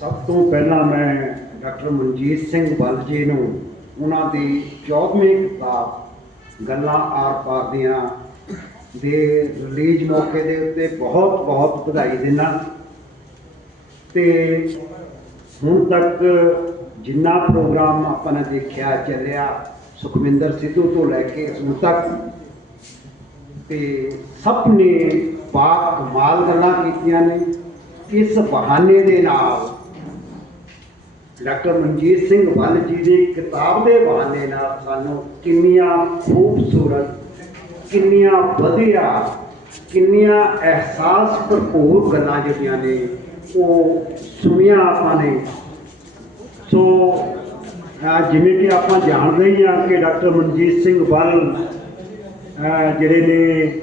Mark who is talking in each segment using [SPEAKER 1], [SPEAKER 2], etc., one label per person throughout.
[SPEAKER 1] ਸਭ ਤੋਂ ਪਹਿਲਾਂ ਮੈਂ ਡਾਕਟਰ ਮਨਜੀਤ ਸਿੰਘ ਬੱਲ ਜੀ ਨੂੰ ਉਹਨਾਂ ਦੀ 14ਵੀਂ ਕਿਤਾਬ ਗੱਲਾਂ ਆਰ ਪਾਰ ਦੀਆਂ ਦੇ ਰਿਲੀਜ਼ ਮੌਕੇ ਦੇ ਉੱਤੇ ਬਹੁਤ ਬਹੁਤ ਵਧਾਈ ਦਿੰਦਾ। ਤੇ ਹੁਣ ਤੱਕ ਜਿੰਨਾ ਪ੍ਰੋਗਰਾਮ ਆਪਾਂ ਨੇ ਦੇਖਿਆ, ਚੱਲਿਆ ਸੁਖਵਿੰਦਰ ਸਿੱਧੂ ਤੋਂ ਲੈ ਕੇ ਹੁਣ ਤੱਕ, ਤੇ ਸਭ ਨੇ ਬਾ ਕਮਾਲ ਗੱਲਾਂ ਕੀਤੀਆਂ ਨੇ। ਇਸ ਬਹਾਨੇ ਦੇ ਨਾਲ ਡਾਕਟਰ ਮਨਜੀਤ ਸਿੰਘ ਵੱਲ ਜੀ ਦੀ ਕਿਤਾਬ ਦੇ ਬਹਾਨੇ ਨਾਲ ਸਾਨੂੰ ਕਿੰਨੀਆਂ ਖੂਬਸੂਰਤ, ਕਿੰਨੀਆਂ ਵਧੀਆ, ਕਿੰਨੀਆਂ ਅਹਿਸਾਸ ਭਰਪੂਰ ਗੱਲਾਂ ਜਿਹੜੀਆਂ ਨੇ, ਉਹ ਸੁਣੀਆਂ ਆਪਾਂ ਨੇ। ਸੋ ਜਿਵੇਂ ਕਿ ਆਪਾਂ ਜਾਣਦੇ ਹੀ ਹਾਂ ਕਿ ਡਾਕਟਰ ਮਨਜੀਤ ਸਿੰਘ ਵੱਲ ਜਿਹੜੇ ਨੇ,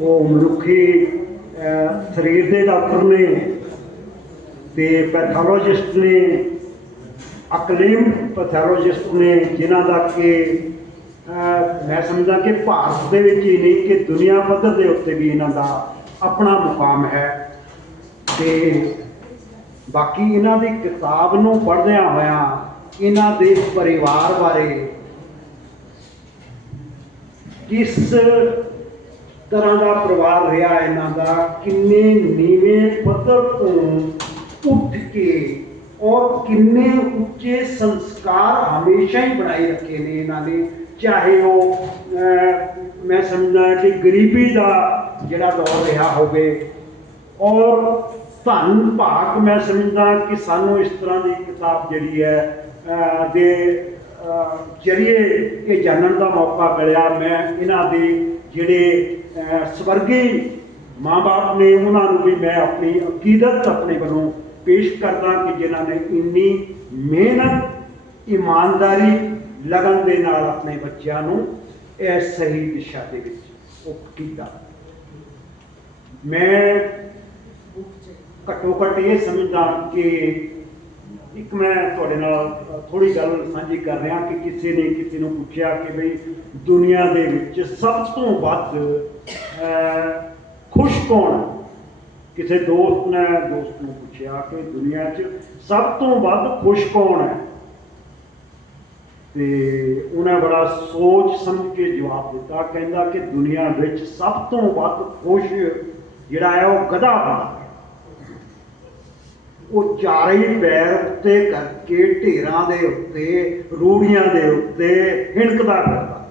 [SPEAKER 1] ਉਹ ਮਨੁੱਖੀ ਸਰੀਰ ਦੇ ਡਾਕਟਰ ਨੇ ਤੇ ਪੈਥੋਲੋਜਿਸਟ ਨੇ ਅਕਲੀਮ ਪੈਥੋਲੋਜਿਸਟ ਨੇ ਜਿਨ੍ਹਾਂ ਦਾ ਕਿ ਮੈਂ ਸਮਝਦਾ ਕਿ ਭਾਰਤ ਦੇ ਵਿੱਚ ਹੀ ਨਹੀਂ, ਕਿ ਦੁਨੀਆ ਪੱਧਰ ਦੇ ਉੱਤੇ ਵੀ ਇਹਨਾਂ ਦਾ ਆਪਣਾ ਮੁਕਾਮ ਹੈ। ਤੇ ਬਾਕੀ ਇਹਨਾਂ ਦੀ ਕਿਤਾਬ ਨੂੰ ਪੜ੍ਹਦਿਆਂ ਹੋਇਆਂ ਇਹਨਾਂ ਦੇ ਪਰਿਵਾਰ ਬਾਰੇ ਕਿਸ ਤਰ੍ਹਾਂ ਦਾ ਪਰਿਵਾਰ ਰਿਹਾ, ਇਹਨਾਂ ਦਾ, ਕਿੰਨੇ ਨੀਵੇਂ ਪੱਧਰ ਤੋਂ ਉੱਠ ਕੇ ਔਰ ਕਿੰਨੇ ਉੱਚੇ ਸੰਸਕਾਰ ਹਮੇਸ਼ਾ ਹੀ ਬਣਾਈ ਰੱਖੇ ਨੇ ਇਹਨਾਂ ਨੇ। ਚਾਹੇ ਉਹ ਮੈਂ ਸਮਝਦਾ ਕਿ ਗਰੀਬੀ ਦਾ ਜਿਹੜਾ ਦੌਰ ਰਿਹਾ ਹੋਵੇ। ਔਰ ਧੰਨ ਭਾਗ ਮੈਂ ਸਮਝਦਾ ਕਿ ਸਾਨੂੰ ਇਸ ਤਰ੍ਹਾਂ ਦੀ ਕਿਤਾਬ ਜਿਹੜੀ ਹੈ ਦੇ ਜਰੀਏ ਇਹ ਜਾਣਨ ਦਾ ਮੌਕਾ ਮਿਲਿਆ। ਮੈਂ ਇਹਨਾਂ ਦੇ ਜਿਹੜੇ ਸਵਰਗੀ ਮਾਂ-ਬਾਪ ਨੇ, ਉਹਨਾਂ ਨੂੰ ਵੀ ਮੈਂ ਆਪਣੀ ਅਕੀਦਤ ਆਪਣੇ ਵੱਲੋਂ ਪੇਸ਼ ਕਰਦਾ ਕਿ ਜਿਨ੍ਹਾਂ ਨੇ ਇੰਨੀ ਮਿਹਨਤ, ਇਮਾਨਦਾਰੀ, ਲਗਨ ਦੇ ਨਾਲ ਆਪਣੇ ਬੱਚਿਆਂ ਨੂੰ ਇਹ ਸਹੀ ਦਿਸ਼ਾ ਦੇ ਵਿੱਚ ਉਹ ਕੀਤਾ ਮੈਂ ਘੱਟੋ ਘੱਟ ਇਹ ਸਮਝਦਾ ਕਿ ਇੱਕ ਮੈਂ ਤੁਹਾਡੇ ਨਾਲ ਥੋੜੀ ਗੱਲ ਸਾਂਝੀ ਕਰ ਰਿਹਾ ਕਿ ਕਿਸੇ ਨੇ ਕਿਸੇ ਨੂੰ ਪੁੱਛਿਆ ਕਿ ਬਈ ਦੁਨੀਆ ਦੇ ਵਿੱਚ ਸਭ ਤੋਂ ਵੱਧ ਖੁਸ਼ ਕੌਣ ਹੈ? ਕਿਸੇ ਦੋਸਤ ਨੇ ਦੋਸਤ ਨੂੰ ਪੁੱਛਿਆ ਕਿ ਦੁਨੀਆ 'ਚ ਸਭ ਤੋਂ ਵੱਧ ਖੁਸ਼ ਕੌਣ ਹੈ? ਤੇ ਉਹਨੇ ਬੜਾ ਸੋਚ ਸਮਝ ਕੇ ਜਵਾਬ ਦਿੱਤਾ, ਕਹਿੰਦਾ ਕਿ ਦੁਨੀਆ ਵਿੱਚ ਸਭ ਤੋਂ ਵੱਧ ਖੁਸ਼ ਜਿਹੜਾ ਹੈ ਉਹ ਗਧਾ ਹੁੰਦਾ ਉਹ ਚਾਰੇ ਹੀ ਪੈਰ ਉੱਤੇ ਕਰਕੇ ਢੇਰਾਂ ਦੇ ਉੱਤੇ, ਰੂੜੀਆਂ ਦੇ ਉੱਤੇ ਹਿਣਕਦਾ ਕਰਦਾ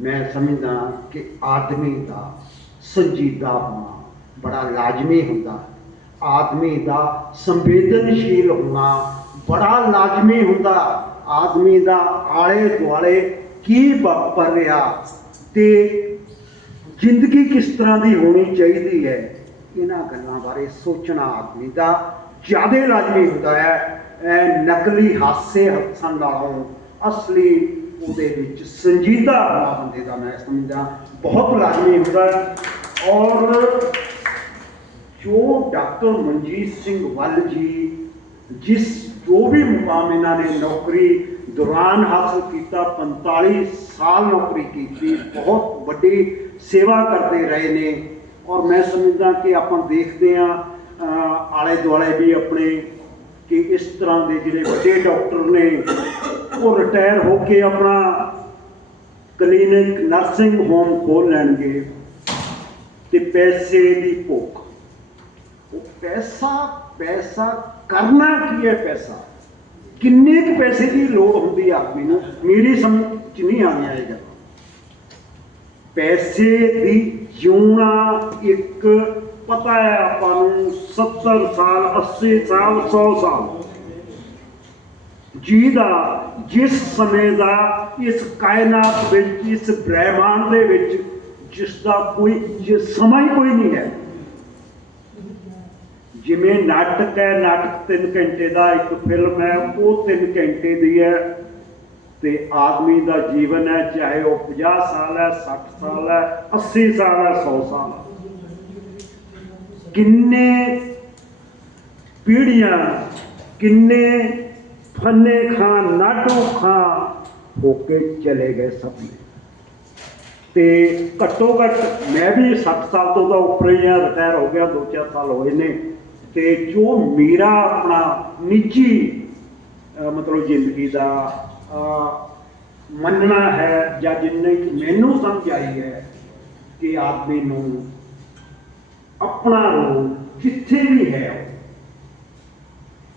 [SPEAKER 1] ਮੈਂ ਸਮਝਦਾ ਕਿ ਆਦਮੀ ਦਾ ਸੰਜੀਦਾ ਹੋਣਾ ਬੜਾ ਲਾਜ਼ਮੀ ਹੁੰਦਾ। ਆਦਮੀ ਦਾ ਸੰਵੇਦਨਸ਼ੀਲ ਹੋਣਾ ਬੜਾ ਲਾਜ਼ਮੀ ਹੁੰਦਾ। ਆਦਮੀ ਦਾ ਆਲੇ ਦੁਆਲੇ ਕੀ ਵਾਪਰ ਰਿਹਾ ਤੇ ਜ਼ਿੰਦਗੀ ਕਿਸ ਤਰ੍ਹਾਂ ਦੀ ਹੋਣੀ ਚਾਹੀਦੀ ਹੈ, ਇਹਨਾਂ ਗੱਲਾਂ ਬਾਰੇ ਸੋਚਣਾ ਆਦਮੀ ਦਾ ਜ਼ਿਆਦਾ ਲਾਜ਼ਮੀ ਹੁੰਦਾ ਹੈ। ਇਹ ਨਕਲੀ ਹਾਸੇ ਹੱਸਣ ਨਾਲੋਂ ਅਸਲੀ ਉਹਦੇ ਵਿੱਚ ਸੰਜੀਦਾ ਹੋਣਾ ਬੰਦੇ ਦਾ ਮੈਂ ਸਮਝਦਾ, ਬਹੁਤ ਲਾਜ਼ਮੀ ਹੁੰਦਾ ਔਰ ਜੋ ਡਾਕਟਰ ਮਨਜੀਤ ਸਿੰਘ ਵੱਲ ਜੀ, ਜਿਸ ਜੋ ਵੀ ਮੁਕਾਮ ਇਹਨਾਂ ਨੇ ਨੌਕਰੀ ਦੌਰਾਨ ਹਾਸਲ ਕੀਤਾ 45 ਸਾਲ ਨੌਕਰੀ ਕੀਤੀ, ਬਹੁਤ ਵੱਡੀ ਸੇਵਾ ਕਰਦੇ ਰਹੇ ਨੇ। ਔਰ ਮੈਂ ਸਮਝਦਾ ਕਿ ਆਪਾਂ ਦੇਖਦੇ ਆ ਆਲੇ ਦੁਆਲੇ ਵੀ ਆਪਣੇ ਕਿ ਇਸ ਤਰ੍ਹਾਂ ਦੇ ਜਿਹੜੇ ਵੱਡੇ ਡਾਕਟਰ ਨੇ, ਉਹ ਰਿਟਾਇਰ ਹੋ ਕੇ ਆਪਣਾ ਕਲੀਨਿਕ ਨਰਸਿੰਗ ਹੋਮ ਖੋਲ ਲੈਣਗੇ ਤੇ ਪੈਸੇ ਦੀ ਭੁੱਖ ਉਹ ਪੈਸਾ ਪੈਸਾ ਕਰਨਾ ਕੀ ਹੈ ਪੈਸਾ? ਕਿੰਨੇ ਕੁ ਪੈਸੇ ਦੀ ਲੋੜ ਹੁੰਦੀ ਆਦਮੀ ਨੂੰ? ਮੇਰੀ ਸਮਝ ਚ ਨਹੀਂ ਆਉਂਦੀ ਇਹ ਗੱਲ। ਪੈਸੇ ਦੀ ਜਿਉਣਾ ਇੱਕ, ਪਤਾ ਹੈ ਆਪਾਂ ਨੂੰ 70 ਸਾਲ 80 ਸਾਲ 100 ਸਾਲ। ਜਿਹਦਾ ਜਿਸ ਸਮੇਂ ਦਾ, ਇਸ ਕਾਇਨਾਤ ਵਿੱਚ, ਇਸ ਬ੍ਰਹਿਮੰਡ ਦੇ ਵਿੱਚ ਜਿਸ ਦਾ ਕੋਈ ਸਮਾਂ ਹੀ ਕੋਈ ਨਹੀਂ ਹੈ। ਜਿਵੇਂ ਨਾਟਕ ਹੈ ਨਾਟਕ 3 ਘੰਟੇ ਦਾ ਇੱਕ ਫਿਲਮ ਹੈ, ਉਹ 3 ਘੰਟੇ ਦੀ ਹੈ ਤੇ ਆਦਮੀ ਦਾ ਜੀਵਨ ਹੈ, ਚਾਹੇ ਉਹ 50 ਸਾਲ ਹੈ 60 ਸਾਲ ਹੈ 80 ਸਾਲ ਹੈ 100 ਸਾਲ ਹੈ। ਕਿੰਨੇ ਪੀੜੀਆਂ ਕਿੰਨੇ ਫੰਨੇ ਖਾਂ, ਨਾਟੋ ਖਾਂ ਹੋ ਕੇ ਚਲੇ ਗਏ ਸਭ ਨੇ ਤੇ ਘੱਟੋ ਘੱਟ ਮੈਂ ਵੀ 60 ਸਾਲ ਤੋਂ ਤਾਂ ਉੱਪਰ ਹੀ ਆ ਰਿਟਾਇਰ ਹੋ ਗਿਆ 2-4 ਸਾਲ ਹੋਏ ਨੇ।
[SPEAKER 2] ਤੇ ਜੋ ਮੇਰਾ ਆਪਣਾ ਨਿੱਜੀ ਮਤਲਬ ਜ਼ਿੰਦਗੀ ਦਾ ਮੰਨਣਾ ਹੈ ਜਾਂ ਜਿੰਨੇ ਕੁ ਮੈਨੂੰ ਸਮਝ ਆਈ ਹੈ ਕਿ ਆਦਮੀ ਨੂੰ ਆਪਣਾ ਰੋਲ ਜਿੱਥੇ ਵੀ ਹੈ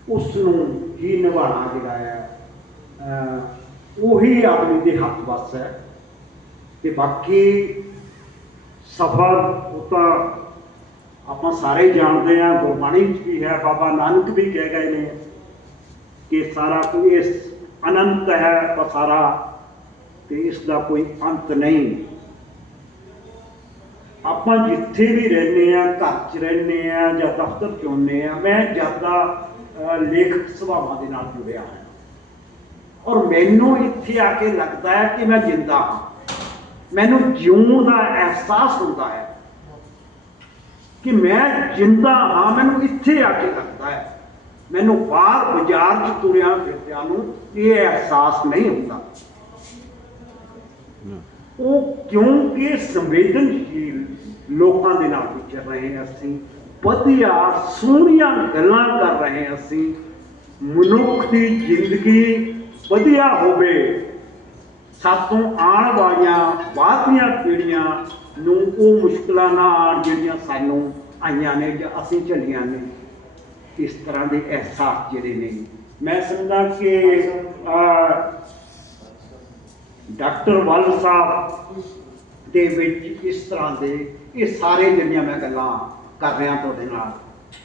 [SPEAKER 2] ਉਸ ਨੂੰ ਹੀ ਨਿਭਾਉਣਾ ਜਿਹੜਾ ਹੈ ਉਹੀ ਆਦਮੀ ਦੇ ਹੱਥ ਵੱਸ ਹੈ। ਤੇ ਬਾਕੀ ਸਫਰ ਉਹ ਤਾਂ ਆਪਾਂ ਸਾਰੇ ਜਾਣਦੇ ਹਾਂ, ਗੁਰਬਾਣੀ ਵਿੱਚ ਵੀ ਹੈ, ਬਾਬਾ ਨਾਨਕ ਵੀ ਕਹਿ ਗਏ ਨੇ ਕਿ ਸਾਰਾ ਕੋਈ ਇਸ ਅਨੰਤ ਹੈ ਪਸਾਰਾ ਤੇ ਇਸ ਦਾ ਕੋਈ ਅੰਤ ਨਹੀਂ। ਆਪਾਂ ਜਿੱਥੇ ਵੀ ਰਹਿੰਦੇ ਆ ਘਰ 'ਚ ਰਹਿੰਦੇ ਆ ਜਾਂ ਦਫ਼ਤਰ 'ਚ ਹੁੰਦੇ ਆ ਮੈਂ ਜ਼ਿਆਦਾ ਲੇਖਕ ਸੁਭਾਵਾਂ ਦੇ ਨਾਲ ਜੁੜਿਆ ਹਾਂ ਔਰ ਮੈਨੂੰ ਇੱਥੇ ਆ ਕੇ ਲੱਗਦਾ ਹੈ ਕਿ ਮੈਂ ਜਿੰਦਾ ਹਾਂ। ਮੈਨੂੰ ਜਿਉਣ ਦਾ ਅਹਿਸਾਸ ਹੁੰਦਾ ਹੈ। ਕਿ ਮੈਂ ਜਿੰਦਾ ਹਾਂ, ਮੈਨੂੰ ਇੱਥੇ ਆ ਕੇ ਲੱਗਦਾ ਹੈ। ਮੈਨੂੰ ਬਾਹਰ ਬਾਜ਼ਾਰ 'ਚ ਤੁਰਿਆ ਫਿਰਦਿਆਂ ਨੂੰ ਇਹ ਅਹਿਸਾਸ ਨਹੀਂ ਹੁੰਦਾ। ਉਹ ਕਿਉਂਕਿ ਸੰਵੇਦਨਸ਼ੀਲ ਲੋਕਾਂ ਦੇ ਨਾਲ ਵਿਚਰ ਰਹੇ ਅਸੀਂ? ਵਧੀਆ ਸੋਹਣੀਆਂ ਗੱਲਾਂ ਕਰ ਰਹੇ ਅਸੀਂ। ਮਨੁੱਖ ਦੀ ਜ਼ਿੰਦਗੀ ਵਧੀਆ ਹੋਵੇ। ਸਾਤੋਂ ਆਉਣ ਵਾਲੀਆਂ ਬਾਅਦ ਦੀਆਂ ਪੀੜ੍ਹੀਆਂ ਨੂੰ ਉਹ ਮੁਸ਼ਕਲਾਂ ਨਾ ਆਉਣ ਜਿਹੜੀਆਂ ਸਾਨੂੰ ਆਈਆਂ ਨੇ ਜਾਂ ਅਸੀਂ ਝੱਲੀਆਂ ਨੇ। ਇਸ ਤਰ੍ਹਾਂ ਦੇ ਅਹਿਸਾਸ ਜਿਹੜੇ ਨੇ। ਮੈਂ ਸਮਝਦਾ ਕਿ ਡਾਕਟਰ ਵਾਲ ਸਾਹਿਬ ਦੇ ਵਿੱਚ ਇਸ ਤਰ੍ਹਾਂ ਦੇ, ਇਹ ਸਾਰੇ ਜਿਹੜੀਆਂ ਮੈਂ ਗੱਲਾਂ ਕਰ ਰਿਹਾ ਤੁਹਾਡੇ ਨਾਲ,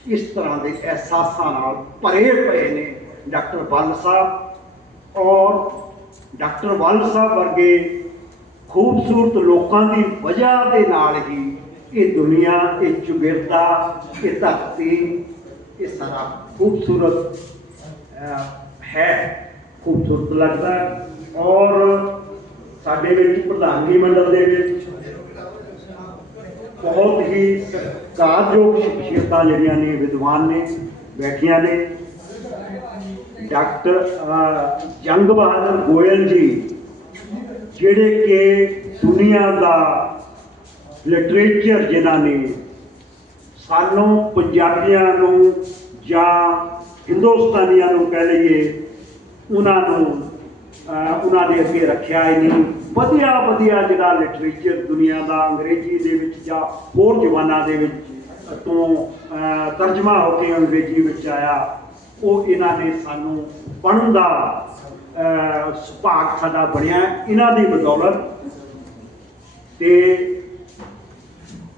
[SPEAKER 2] ਇਸ ਤਰ੍ਹਾਂ ਦੇ ਅਹਿਸਾਸਾਂ ਨਾਲ ਭਰੇ ਪਏ ਨੇ ਡਾਕਟਰ ਵੱਲ ਸਾਹਿਬ ਔਰ ਡਾਕਟਰ ਵਾਲ ਸਾਹਿਬ ਵਰਗੇ ਖੂਬਸੂਰਤ ਲੋਕਾਂ ਦੀ ਵਜ੍ਹਾ ਦੇ ਨਾਲ ਹੀ ਇਹ ਦੁਨੀਆ ਇਹ ਚੁਗਿਰਦਾ ਇਹ ਧਰਤੀ ਇਹ ਸਾਰਾ ਖੂਬਸੂਰਤ ਹੈ। ਖੂਬਸੂਰਤ ਲੱਗਦਾ ਔਰ ਸਾਡੇ ਵਿੱਚ ਪ੍ਰਧਾਨਗੀ ਮੰਡਲ ਦੇ ਵਿੱਚ ਬਹੁਤ ਹੀ ਸਤਿਕਾਰਯੋਗ ਸ਼ਖਸੀਅਤਾਂ ਜਿਹੜੀਆਂ ਨੇ ਵਿਦਵਾਨ ਨੇ ਬੈਠੀਆਂ ਨੇ। ਡਾਕਟਰ ਅਹ, ਜੰਗ ਬਹਾਦਰ ਗੋਇਲ ਜੀ ਜਿਹੜੇ ਕਿ ਦੁਨੀਆ ਦਾ ਲਿਟਰੇਚਰ ਜਿਨ੍ਹਾਂ ਨੇ ਸਾਨੂੰ ਪੰਜਾਬੀਆਂ ਨੂੰ ਜਾਂ ਹਿੰਦੁਸਤਾਨੀਆਂ ਨੂੰ ਕਹਿ ਲਈਏ, ਉਹਨਾਂ ਨੂੰ ਉਹਨਾਂ ਦੇ ਅੱਗੇ ਰੱਖਿਆ ਹੀ ਨਹੀਂ। ਵਧੀਆ ਵਧੀਆ ਜਿਹੜਾ ਲਿਟਰੇਚਰ ਦੁਨੀਆ ਦਾ ਅੰਗਰੇਜ਼ੀ ਦੇ ਵਿੱਚ ਜਾਂ ਹੋਰ ਜ਼ਬਾਨਾਂ ਦੇ ਵਿੱਚ ਤੋਂ ਤਰਜਮਾ ਹੋ ਕੇ ਅੰਗਰੇਜ਼ੀ ਵਿੱਚ ਆਇਆ, ਉਹ ਇਹਨਾਂ ਨੇ ਸਾਨੂੰ ਪੜ੍ਹਨ ਦਾ ਸੁਭਾਗ ਸਾਡਾ ਬਣਿਆ ਇਹਨਾਂ ਦੀ ਬਦੌਲਤ ਤੇ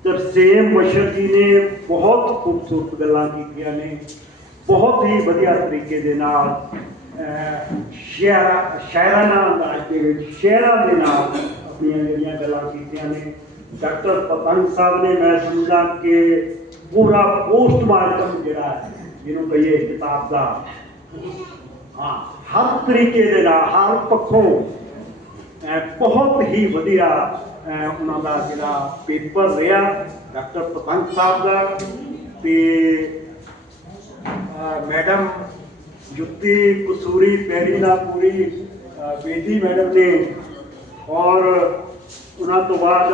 [SPEAKER 2] ਤਰਸੇਮ ਮਸ਼ਰ ਜੀ ਨੇ ਬਹੁਤ ਖੂਬਸੂਰਤ ਗੱਲਾਂ ਕੀਤੀਆਂ ਨੇ ਬਹੁਤ ਹੀ ਵਧੀਆ ਤਰੀਕੇ ਦੇ ਨਾਲ ਅਹ, ਸ਼ਾਇਰਾ ਸ਼ਾਇਰਾਨਾ ਅੰਦਾਜ਼ ਦੇ ਵਿੱਚ ਸ਼ੇਰਾਂ ਦੇ ਨਾਲ ਆਪਣੀਆਂ ਜਿਹੜੀਆਂ ਗੱਲਾਂ ਕੀਤੀਆਂ ਨੇ। ਡਾਕਟਰ ਪਤੰਗ ਸਾਹਿਬ ਨੇ ਮੈਂ ਸਮਝਦਾ ਕਿ ਪੂਰਾ ਪੋਸਟਮਾਰਟਮ ਜਿਹੜਾ ਜਿਹਨੂੰ ਕਹੀਏ ਕਿਤਾਬ ਦਾ ਹਾਂ, ਹਰ ਤਰੀਕੇ ਦੇ ਨਾਲ, ਹਰ ਪੱਖੋਂ ਬਹੁਤ ਹੀ ਵਧੀਆ ਉਹਨਾਂ ਦਾ ਜਿਹੜਾ ਪੇਪਰ ਰਿਹਾ, ਡਾਕਟਰ ਪਤੰਗ ਸਾਹਿਬ ਦਾ ਤੇ ਮੈਡਮ ਜੁੱਤੀ ਕਸੂਰੀ, ਪੈਰੀ ਦਾ ਪੂਰੀ ਬੇਦੀ ਮੈਡਮ ਨੇ, ਔਰ ਉਹਨਾਂ ਤੋਂ ਬਾਅਦ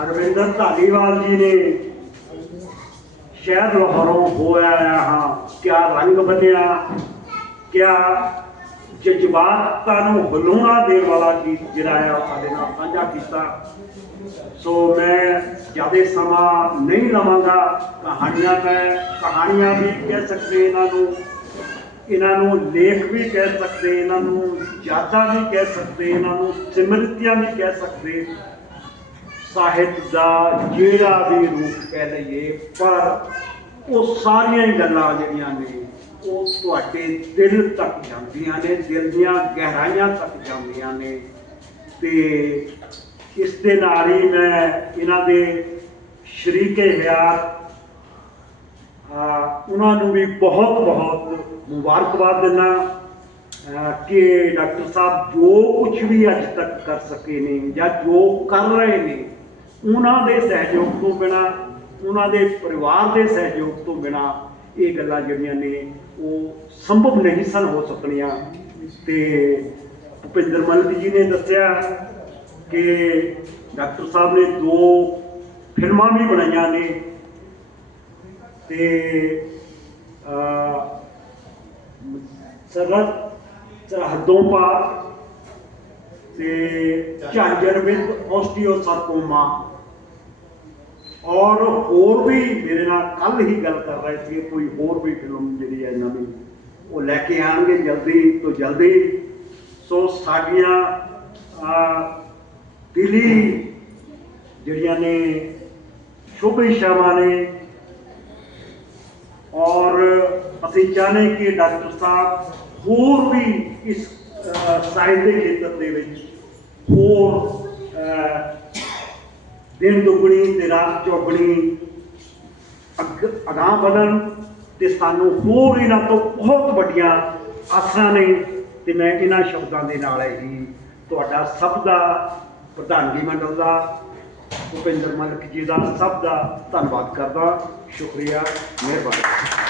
[SPEAKER 2] ਹਰਵਿੰਦਰ ਧਾਲੀਵਾਲ ਜੀ ਨੇ ਸ਼ਹਿਰ ਲਾਹੌਰੋਂ ਹੋਇਆ ਹਾਂ, ਕਿਆ ਰੰਗ ਬਦਿਆ ਕਿਆ ਜਜ਼ਬਾਤਾਂ ਨੂੰ ਹਲੂਣਾ ਦੇਣ ਵਾਲਾ ਗੀਤ ਜਿਹੜਾ ਆ ਉਹ ਸਾਡੇ ਨਾਲ ਸਾਂਝਾ ਕੀਤਾ। ਸੋ ਮੈਂ ਜ਼ਿਆਦਾ ਸਮਾਂ ਨਹੀਂ ਲਵਾਂਗਾ ਕਹਾਣੀਆਂ, ਮੈਂ ਕਹਾਣੀਆਂ ਵੀ ਕਹਿ ਸਕਦੇ ਇਹਨਾਂ ਨੂੰ ਇਹਨਾਂ ਨੂੰ ਲੇਖ ਵੀ ਕਹਿ ਸਕਦੇ, ਇਹਨਾਂ ਨੂੰ ਯਾਦਾਂ ਵੀ ਕਹਿ ਸਕਦੇ, ਇਹਨਾਂ ਨੂੰ ਸਿਮਰਤੀਆਂ ਵੀ ਕਹਿ ਸਕਦੇ। ਸਾਹਿਤ ਦਾ ਜਿਹੜਾ ਵੀ ਰੂਪ ਕਹਿ ਲਈਏ, ਪਰ ਉਹ ਸਾਰੀਆਂ ਹੀ ਗੱਲਾਂ ਜਿਹੜੀਆਂ ਨੇ, ਉਹ ਤੁਹਾਡੇ ਦਿਲ ਤੱਕ ਜਾਂਦੀਆਂ ਨੇ, ਦਿਲ ਦੀਆਂ ਗਹਿਰਾਈਆਂ ਤੱਕ ਜਾਂਦੀਆਂ ਨੇ। ਤੇ ਇਸ ਦੇ ਨਾਲ ਹੀ ਮੈਂ ਇਹਨਾਂ ਦੇ ਸ਼ਰੀਕੇ ਹਯਾਤ ਉਹਨਾਂ ਨੂੰ ਵੀ ਬਹੁਤ ਬਹੁਤ ਮੁਬਾਰਕਬਾਦ ਦਿੰਦਾ ਕਿ ਡਾਕਟਰ ਸਾਹਿਬ ਜੋ ਕੁਝ ਵੀ ਅੱਜ ਤੱਕ ਕਰ ਸਕੇ ਨੇ ਜਾਂ ਜੋ ਕਰ ਰਹੇ ਨੇ ਉਹਨਾਂ ਦੇ ਸਹਿਯੋਗ ਤੋਂ ਬਿਨਾ, ਉਹਨਾਂ ਦੇ ਪਰਿਵਾਰ ਦੇ ਸਹਿਯੋਗ ਤੋਂ ਬਿਨਾ ਇਹ ਗੱਲਾਂ ਜਿਹੜੀਆਂ ਨੇ, ਉਹ ਸੰਭਵ ਨਹੀਂ ਸਨ, ਹੋ ਸਕਣੀਆਂ। ਤੇ ਭੁਪਿੰਦਰ ਮਲਿਕ ਜੀ ਨੇ ਦੱਸਿਆ ਕਿ ਡਾਕਟਰ ਸਾਹਿਬ ਨੇ ਦੋ ਫਿਲਮਾਂ ਵੀ ਬਣਾਈਆਂ ਨੇ। ਤੇ ਅ ਸਰਹੱਦ ਸਰਹੱਦੋਂ ਪਾਰ ਤੇ ਝਾਂਜਰ ਵਿੱਚ ਓਸਟੀਓਸਾਰਕੋਮਾ। ਔਰ ਹੋਰ ਵੀ ਮੇਰੇ ਨਾਲ ਕੱਲ ਹੀ ਗੱਲ ਕਰ ਰਹੇ ਸੀ ਕੋਈ ਹੋਰ ਵੀ ਫਿਲਮ ਜਿਹੜੀ ਹੈ ਨਵੀਂ ਉਹ ਲੈ ਕੇ ਆਣਗੇ ਜਲਦੀ ਤੋਂ ਜਲਦੀ। ਸੋ ਸਾਡੀਆਂ ਅਹ, ਦਿਲੀ ਜਿਹੜੀਆਂ ਨੇ ਸ਼ੁਭ ਇੱਛਾਵਾਂ ਨੇ ਔਰ ਅਸੀਂ ਚਾਹੁੰਦੇ ਕਿ ਡਾਕਟਰ ਸਾਹਿਬ ਹੋਰ ਵੀ ਇਸ ਸਾਹਿਤ ਦੇ ਖੇਤਰ ਦੇ ਵਿੱਚ ਹੋਰ ਦਿਨ ਦੁਗਣੀ ਤੇ ਰਾਤ ਚੌਗਣੀ। ਅੱਗ ਅਗਾਂਹ ਵਧਣ ਤੇ ਸਾਨੂੰ ਹੋਰ ਇਹਨਾਂ ਤੋਂ ਬਹੁਤ ਵੱਡੀਆਂ ਆਸਾਂ ਨੇ ਤੇ ਮੈਂ ਇਹਨਾਂ ਸ਼ਬਦਾਂ ਦੇ ਨਾਲ ਹੀ ਤੁਹਾਡਾ ਸਭ ਦਾ ਪ੍ਰਧਾਨਗੀ ਮੰਡਲ ਦਾ, ਭੁਪਿੰਦਰ ਮਲਕ ਜੀ ਦਾ ਸਭ ਦਾ ਧੰਨਵਾਦ ਕਰਦਾ। ਸ਼ੁਕਰੀਆ, ਮਿਹਰਬਾਨੀ।